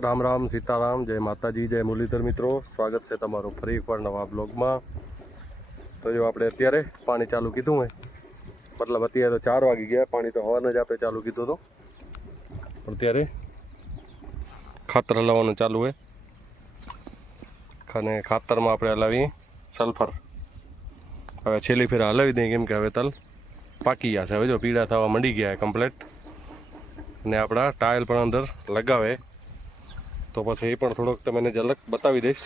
રામ રામ સીતારામ, જય માતાજી, જય મુરલીધર મિત્રો. સ્વાગત છે તમારું ફરી એકવાર નવા બ્લોગમાં. તો જો આપણે અત્યારે પાણી ચાલુ કીધું હોય, મતલબ અત્યારે તો 4 વાગી ગયા. પાણી તો હવારને જ આપણે ચાલુ કીધું હતું, પણ અત્યારે ખાતર હલાવવાનું ચાલુ હોય. અને ખાતરમાં આપણે હલાવીએ સલ્ફર. હવે છેલ્લી ફેર હલાવી દઈએ, કેમ કે હવે તલ પાકી ગયા છે. હવે જો પીળા થવા મંડી ગયા કમ્પ્લેટ. ને આપણા ટાયલ પણ અંદર લગાવે તો પછી એ પણ થોડોક તમને ઝલક બતાવી દઈશ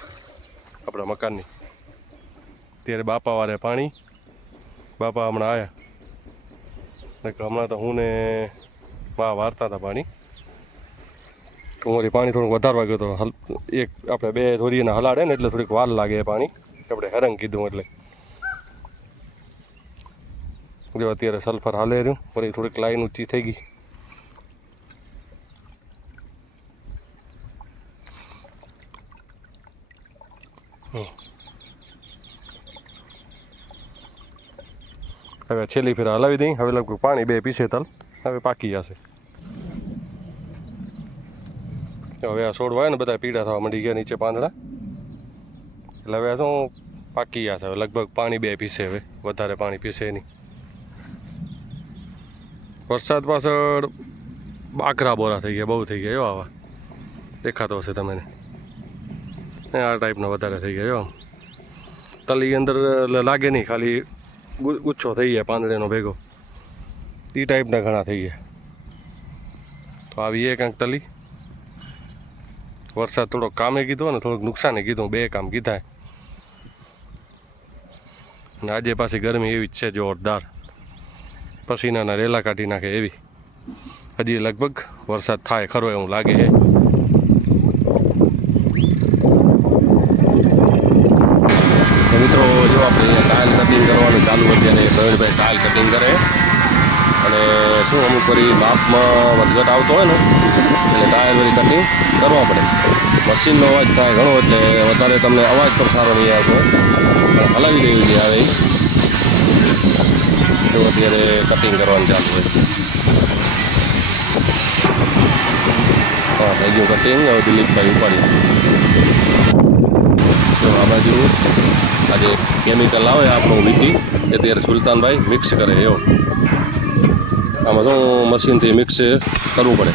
આપણા મકાનની. ત્યારે બાપાવાળે પાણી, બાપા હમણાં આવ્યા, હમણાં તો હું ને વારતા હતા પાણી. હું પાણી થોડુંક વધારવા ગયો તો એક આપણે 2 ધોરીને હલાડે ને એટલે થોડીક વાર લાગે પાણી. આપણે હેરંગ કીધું એટલે જો અત્યારે સલ્ફર હાલે રહ્યું, ફરી થોડીક લાઈન ઊંચી થઈ ગઈ. હવે છેલ્લી ફેર હલાવી દઈ. હવે લગભગ પાણી 2 પીસે તલ હવે પાકી જશે. હવે આ છોડવા હોય ને બધા પીળા થવા મંડી ગયા નીચે પાંદડા, એટલે હવે શું પાકી જશે. હવે લગભગ પાણી 2 પીસે, હવે વધારે પાણી પીસે નહીં. વરસાદ પાછળ બાકરા બોરા થઈ ગયા, બહુ થઈ ગયા. જો આવા દેખાતો હશે તમને, આ ટાઈપના વધારે થઈ ગયા. જો આમ તલી અંદર લાગે નહીં, ખાલી ગુચ્છો થઈ જાય પાંદડેનો ભેગો, એ ટાઈપના ઘણા થઈ ગયા. તો આવી એક કાંઈક તલી. વરસાદ થોડોક કામે કીધો ને થોડુંક નુકસાને કીધું, 2 કામ કીધા. ને આજે પાછી ગરમી એવી જ છે જોરદાર, પસીનાના રેલા કાઢી નાખે એવી. હજી લગભગ વરસાદ થાય ખરો એવું લાગે છે. મિત્રો જો આપણે ટાયલ કટિંગ કરવાનું ચાલુ, અત્યારે પ્રવીણભાઈ ટાયલ કટિંગ કરે. અને શું અમુક કરી માપમાં વધઘટ આવતો હોય ને એટલે ટાયલ વળી કટિંગ કરવા પડે. મશીનનો અવાજ થાય ઘણો, એટલે વધારે તમને અવાજ પણ સારો નહીં આવતો હોય, પણ હલાવી દેવી જે આવે તો અત્યારે કટિંગ કરવાનું ચાલુ હોય. હા, થઈ ગયું કટિંગ. હવે દિલીપભાઈ ઉપાડી તો આ બાજુ આજે કેમિકલ આવે આપણું વીટી, એ ત્યારે સુલતાનભાઈ મિક્સ કરે. એવો આમાં શું મશીનથી મિક્સ કરવું પડે.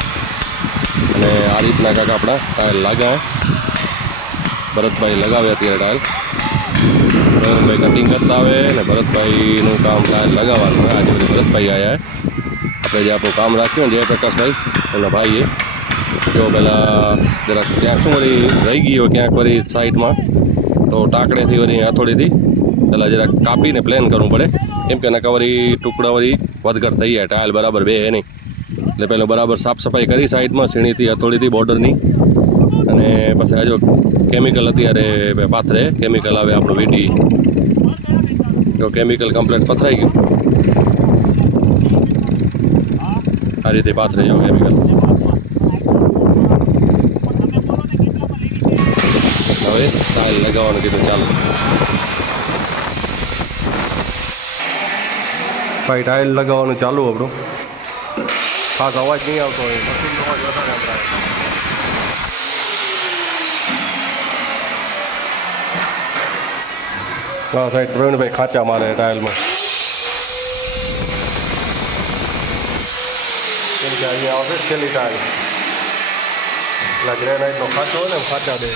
અને આ રીતના કાંક આપણા ટાયલ લાગ્યા. ભરતભાઈ લગાવે અત્યારે ટાયલ. ભરતભાઈ કટિંગ કરતા આવે ને ભરતભાઈનું કામ ટાયલ લગાવવાનું. આજે બધી ભરતભાઈ આવ્યા. આપણે જે આપણું કામ રાખ્યું ને જયપ્રકાશભાઈ એના ભાઈએ, જો પહેલાં જરાક ક્યાંક શું વળી રહી ગઈ હોય ક્યાંક વળી સાઈડમાં, તો ટાંકડેથી વળી હથોડીથી પહેલાં જરાક કાપીને પ્લેન કરવું પડે, કેમ કે નકા વળી ટુકડા વળી વધઘટ થઈ જાય, ટાયલ બરાબર બે નહીં. એટલે પહેલાં બરાબર સાફ સફાઈ કરી સાઈડમાં સીણીથી હથોડીથી બોર્ડરની. અને પછી આ જો કેમિકલ અત્યારે પાથરે, કેમિકલ આવે આપણું વીટી. જો કેમિકલ કમ્પ્લેટ પથરાઈ ગયું, આ રીતે પાથરે જાવ કેમિકલ. હવે ટાયલ લગાવવાનું કીધું ચાલો ભાઈ. ટાયલ લગાવવાનું ચાલુ આપણું. ખાસ અવાજ નહીં આવતો હોય, મશીનનો અવાજ વધારે આવતો હોય. હા સાઈડ પ્રવીણભાઈ ખાંચા મારે ટાયલમાં, કેમ કે અહીંયા આવશે છેલ્લી ટાયલ એટલે ગ્રેનાઇટનો ખાંચો હોય ને ખાંચા દે.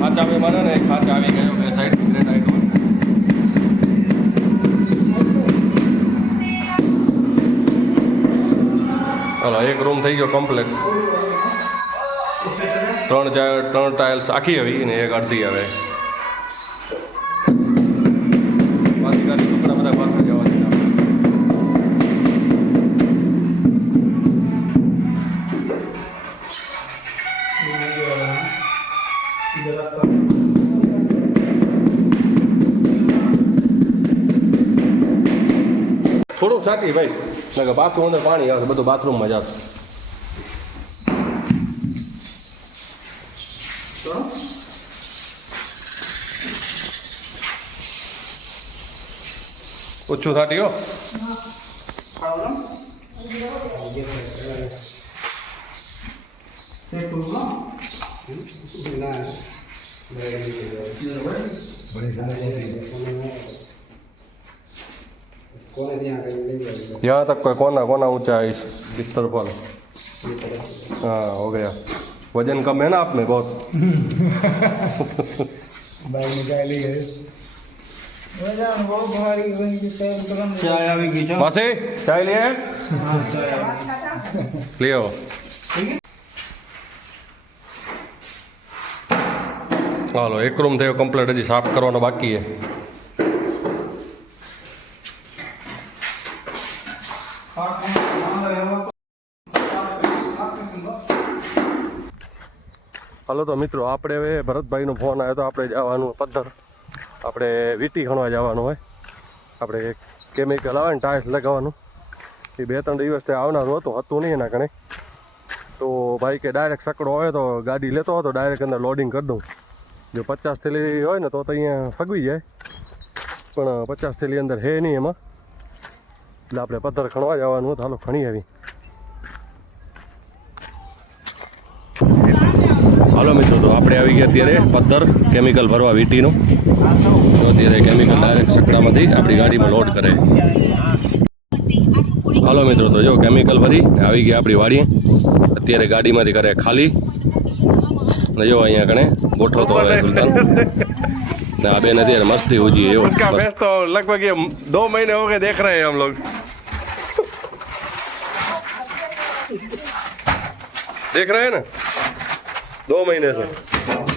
ખાંચા બે મારે ને ખાંચા આવી ગયો બે સાઈડ ગ્રેનાઇટ હોય. હાલો, એક રૂમ થઈ ગયો કમ્પ્લેટ. 3 ટાઇલ્સ આખી આવી ને 1 અડધી આવે. બાકી ટુકડા બધા પાછા જવા દીધા. થોડુંક સાટી ભાઈ, બાથરૂમ અંદર પાણી આવે, બધું બાથરૂમમાં જશે. ઓછું થાતી હો यहाँ तक कोई कोना कोना ऊंचा है इस बिस्तर पर हाँ हो गया वजन कम है ना आप में बहुत मासी चाय लिए लियो હાલો એક રૂમ થયો કમ્પ્લીટ હજી સાફ કરવાનો બાકી છે હાલો તો મિત્રો આપણે હવે ભરતભાઈનો ફોન આવ્યો તો આપણે જવાનું પદ્ધર આપણે વીટી ખણવા જવાનું હોય આપણે કેમિકલ આવે ને ટાઇલ્સ લગાવવાનું એ 2-3 દિવસથી આવનારું હતું નહીં એના કણે તો ભાઈ કે ડાયરેક્ટ સકડો હોય તો ગાડી લેતો હતો ડાયરેક્ટ અંદર લોડિંગ કરી દઉં જો 50 થેલી હોય ને તો અહીંયા ફગવી જાય પણ 50 થેલી અંદર હે નહીં એમાં એટલે આપણે પથ્થર ખણવા જવાનું હતું હાલો ખણી આવી હાલો મિત્રો તો આપણે આવી ગયા અત્યારે પથ્થર કેમિકલ ભરવા વીટીનું તો અત્યારે કેમિકલ ડાયરેક્ટ સકડામાંથી આપણી ગાડીમાં લોડ કરે હાલો મિત્રો તો જો કેમિકલ ભરી આવી ગયા આપણી વાડીએ અત્યારે ગાડીમાંથી કરે ખાલી ને જો અહીંયા કણે ગોઠવો તો હવે સુલતાન ને આ બેન અત્યારે મસ્તી हुई है उसका बेस्ट तो लगभग ये 2 महीने हो गए देख रहे हैं हम लोग देख रहे हैं ना 2 महीने से